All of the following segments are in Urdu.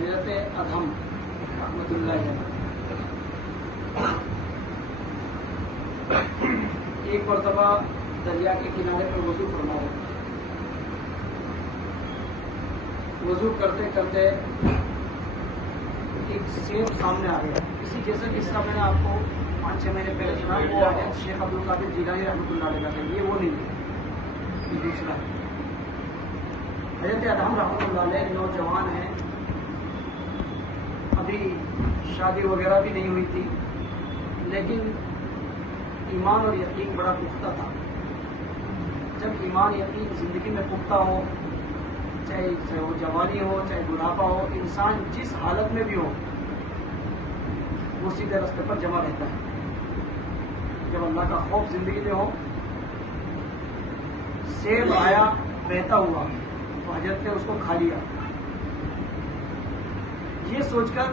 حضرت ادہم رحمۃ اللہ علیہ ایک مرتبہ دریا کے کنارے پر وضو فرما رہے تھے. وضو کرتے کرتے ایک سیب سامنے آ گیا, اسی جیسا جس کا میں نے آپ کو 5-6 مہینے پہلے سنا. وہ آیت شیخ عبدالقادر جیلانی رحمۃ اللہ علیہ کا, یہ وہ نہیں ہے, یہ دوسرا ہے. حضرت ادہم رحمۃ اللہ علیہ نوجوان ہیں, ابھی شادی وغیرہ بھی نہیں ہوئی تھی, لیکن ایمان اور یقین بڑا پختہ تھا. جب ایمان یقین زندگی میں پختہ ہو, چاہے وہ جوانی ہو چاہے بڑھاپا ہو, انسان جس حالت میں بھی ہو وہ سیدھے راستے پر جمع رہتا ہے. جب اللہ کا خوف زندگی میں ہو, سیب آیا بہتا ہوا تو حضرت نے اس کو کھا لیا, یہ سوچ کر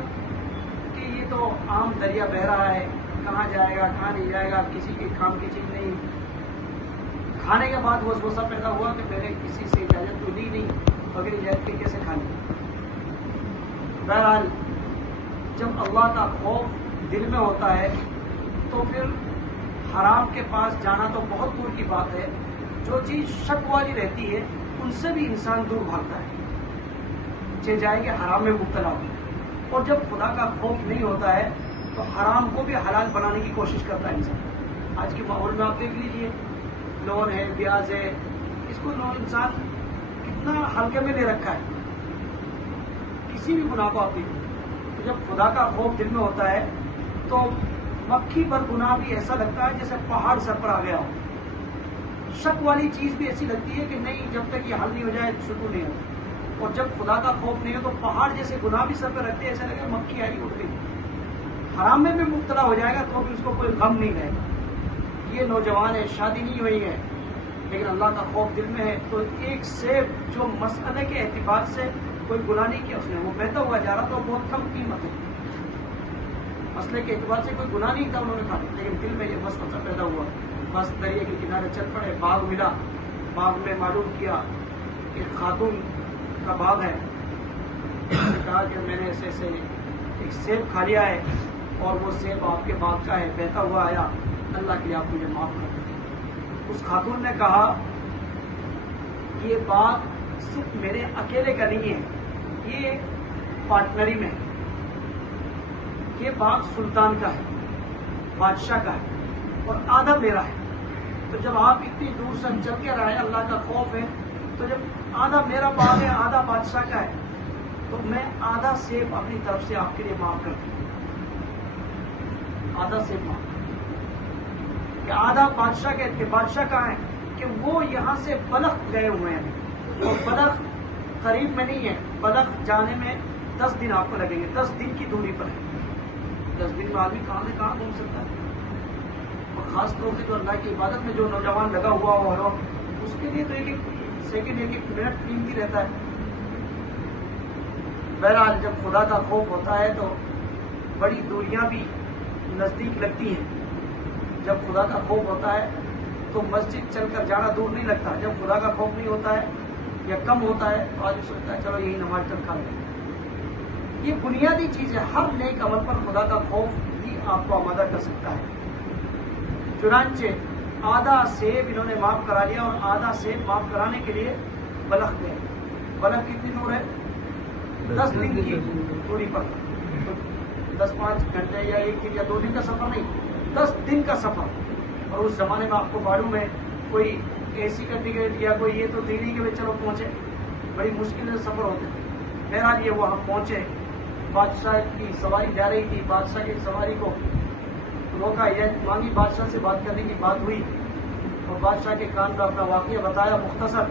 کہ یہ تو عام دریا بہہ رہا ہے, کہاں جائے گا کہاں نہیں جائے گا, کسی کے کام کی چیز نہیں. کھانے کے بعد وسوسہ پیدا ہوا کہ میں نے کسی سے اجازت تو لی نہیں, بغیر اجازت کے کیسے کھا لی. بہرحال جب اللہ کا خوف دل میں ہوتا ہے تو پھر حرام کے پاس جانا تو بہت دور کی بات ہے. جو چیز شک والی رہتی ہے ان سے بھی انسان دور بھاگتا ہے, چاہے جائے کہ حرام میں مبتلا ہو. اور جب خدا کا خوف نہیں ہوتا ہے تو حرام کو بھی حلال بنانے کی کوشش کرتا ہے انسان. آج کے ماحول میں آپ دیکھ لیجئے, لون ہے, بیاج ہے, اس کو انسان کتنا ہلکے میں لے رکھا ہے. کسی بھی گناہ کو آپ دیکھیں, تو جب خدا کا خوف دل میں ہوتا ہے تو مکھی پر گناہ بھی ایسا لگتا ہے جیسے پہاڑ سر پر آ گیا ہو. شک والی چیز بھی ایسی لگتی ہے کہ نہیں, جب تک یہ حل نہیں ہو جائے سکون نہیں ہوتا. اور جب خدا کا خوف نہیں ہو تو پہاڑ جیسے گناہ بھی سر پہ رکھتے ہیں, ایسا لگے مکھی آئی اٹھ گئی. حرام میں بھی مبتلا ہو جائے گا تو بھی اس کو کوئی غم نہیں رہے گا. یہ نوجوان ہے, شادی نہیں ہوئی ہے, لیکن اللہ کا خوف دل میں ہے. تو ایک سیب جو مسئلے کے اعتبار سے کوئی گناہ نہیں کیا اس نے, وہ بہتا ہوا جا رہا, تو بہت کم قیمت ہے. مسئلے کے اعتبار سے کوئی گناہ نہیں تھا انہوں نے کھا, لیکن دل میں یہ مسئلہ پیدا ہوا. بس دریا کے کنارے چل پڑے, باغ ملا, باغ میں معلوم کیا ایک خاتون کا باغ ہے. کہا کہ میں نے ایسے ایسے ایک سیب کھا لیا ہے اور وہ سیب آپ کے باغ کا ہے, بہتا ہوا آیا, اللہ کے لیے آپ مجھے معاف کر دیں. اس خاتون نے کہا یہ باغ صرف میرے اکیلے کا نہیں ہے, یہ پارٹنری میں ہے. یہ باغ سلطان کا ہے, بادشاہ کا ہے, اور آدھا میرا ہے. تو جب آپ اتنی دور سے چل کے رہے, اللہ کا خوف ہے, تو جب آدھا میرا باغ ہے آدھا بادشاہ کا ہے, تو میں آدھا سیب اپنی طرف سے آپ کے لیے معاف کرتا ہوں. آدھا سیب معاف کہ آدھا بادشاہ کے, بادشاہ کہاں ہے کہ وہ یہاں سے بلخ گئے ہوئے ہیں, اور بلخ قریب میں نہیں ہے, بلخ جانے میں 10 دن آپ کو لگیں گے, 10 دن کی دوری پر ہے. 10 دن میں آدمی کہاں سے کہاں گھوم سکتا ہے. اور خاص طور سے جو اللہ کی عبادت میں جو نوجوان لگا ہوا ہو, اس کے لیے تو ایک ایک سیکنڈ ایک ایک منٹ قیمتی رہتا ہے. بہرحال جب خدا کا خوف ہوتا ہے تو بڑی دوریاں بھی نزدیک لگتی ہیں. جب خدا کا خوف ہوتا ہے تو مسجد چل کر جانا دور نہیں لگتا. جب خدا کا خوف نہیں ہوتا ہے یا کم ہوتا ہے تو آدمی سوچتا ہے چلو یہی نماز چل کھا لیں. یہ بنیادی چیز ہے, ہر نیک عمل پر خدا کا خوف ہی آپ کو آمادہ کر سکتا ہے. چنانچہ آدھا سیب انہوں نے معاف کرا لیا, اور آدھا سیب معاف کرانے کے لیے بلخ گئے. بلخ کتنی دور ہے؟ 10 دن کی دوری پر. 10-5 گھنٹے یا 1 دن یا 2 دن کا سفر نہیں, 10 دن کا سفر. اور اس زمانے میں آپ کو معلوم ہے کوئی اے سی کا ٹکٹ یا کوئی یہ تو تھی نہیں کہ چلو پہنچے, بڑی مشکل سے سفر ہوتے تھے. بہرحال یہ وہاں پہنچے, بادشاہ کی سواری جا رہی تھی, بادشاہ کی سواری کو روکا, اجازت مانگی, بادشاہ سے بات کرنے کی بات ہوئی, اور بادشاہ کے کان میں اپنا واقعہ بتایا مختصر.